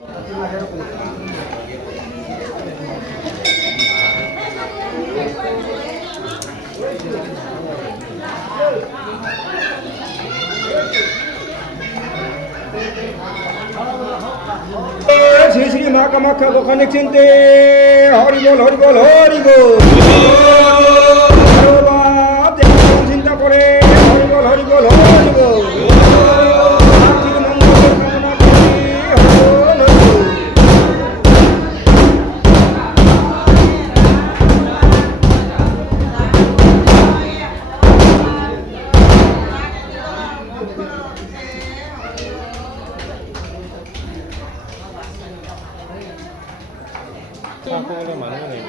শ্রী শ্রী মা কামাখ্যা গোখান চিনতে হরি বল হরি বল হরি বল চিন্তা করে হরি বল হরি বল হরি বল Aku oleh mana nih?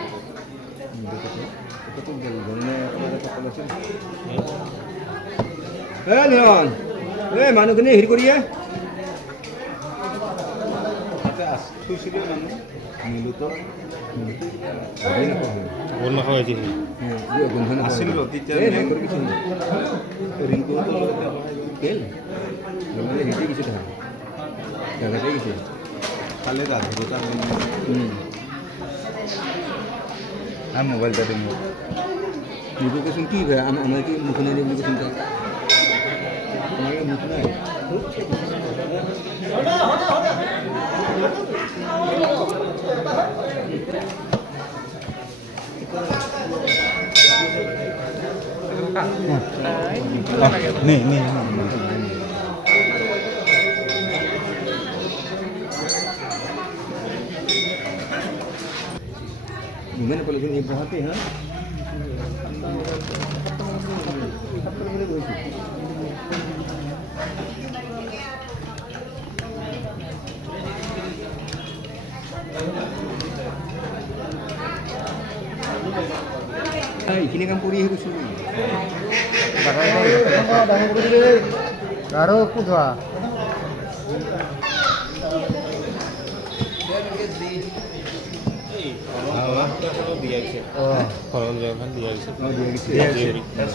Itu tuh gulungnya ada populasi. Leon. Manu kene hiri koriya. Ada as, sushi dia mana? Milu to. Ini na ko. Warna kau aja nih. Dia gunhan Asli loh, teacher. kori kisin. Ringko to kel. Namanya hiri kisin dah. Jaga deh kisin. Kali dah, kita am mobile dah demo. Ibu ko sun ki ba am ki mukhne ne ibu ko sun ka. Amage mukhna hai. Nih. Gimana kalau sini berhati ha? Hai, kini kan puri harus dulu. Garo kudwa. kalau dia sih. Oh. Kalau dia kan dia sih. Oh, dia gitu. Dia.